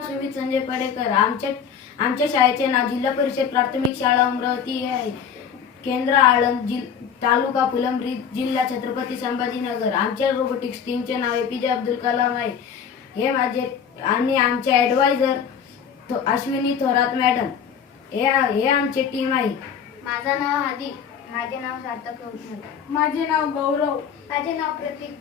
सुमित संजय पडेकर। आमच्या शाळेचे नाव जिल्हा परिषद प्राथमिक शाळा अमरावती हे आहे। केंद्र आळंद, तालुका फुलंब्री, जिल्हा छत्रपती संभाजीनगर। आमच्या रोबोटिक्स टीमचे नाव APJ अब्दुल कलाम आहे। हे माझे आणि आमचे ॲडवायझर अश्विनी थोरात मॅडम हे आमचे टीम आहे। माझं नाव आदी, माझे नाव सार्थक कौशल, माझे नाव गौरव, माझे नाव प्रतीक।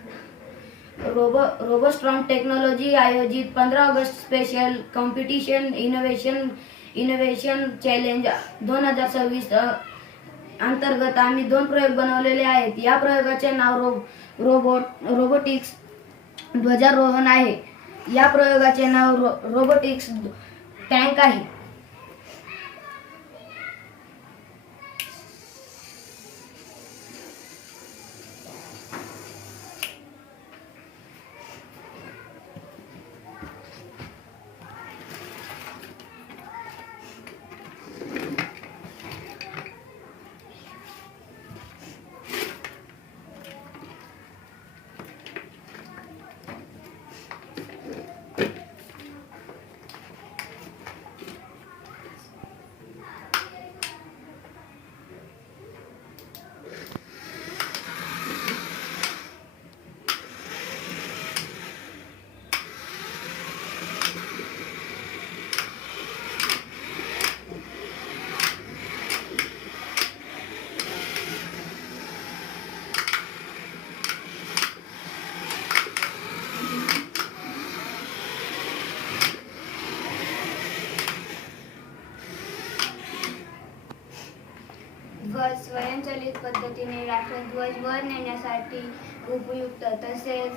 रोबोस्ट्रॉंग टेक्नॉलॉजी आयोजित 15 August special competition innovation challenge 2026 अंतर्गत आम्ही 2 प्रयोग बनवलेले आहेत। या प्रयोगाचे नाव रोबोटिक्स ध्वजारोहण आहे। या प्रयोगाचे नाव रोबोटिक्स टँक आहे। ध्वज स्वयंचलित पद्धतीने राष्ट्रध्वज वर नेण्यासाठी उपयुक्त, तसेच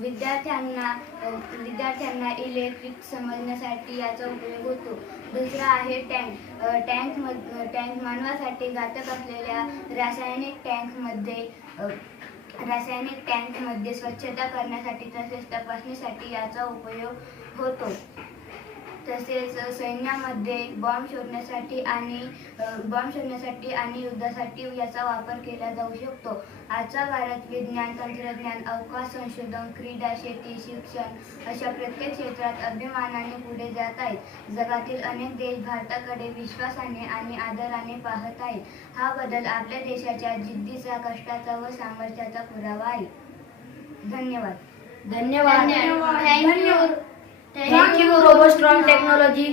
विद्यार्थ्यांना इलेक्ट्रिक समजण्यासाठी याचा उपयोग होतो। दुसरा आहे टँक मानवासाठी घातक असलेल्या रासायनिक टँकमध्ये स्वच्छता करण्यासाठी तसेच तपासणीसाठी याचा उपयोग होतो। तसेच सैन्यामध्ये बॉम्ब शोधण्यासाठी आणि युद्धासाठी याचा वापर केला जाऊ शकतो। आजचा भारत विज्ञान, तंत्रज्ञान, अवकाश संशोधन, क्रीडा, शेती, शिक्षण अशा प्रत्येक क्षेत्रात अभिमानाने पुढे जात आहेत। जगातील अनेक देश भारताकडे विश्वासाने आणि आदराने पाहत आहेत। हा बदल आपल्या देशाच्या जिद्दीचा, कष्टाचा व सामर्थ्याचा पुरावा आहे। धन्यवाद। धन्यवाद। Thank you thank you Robostrong technology.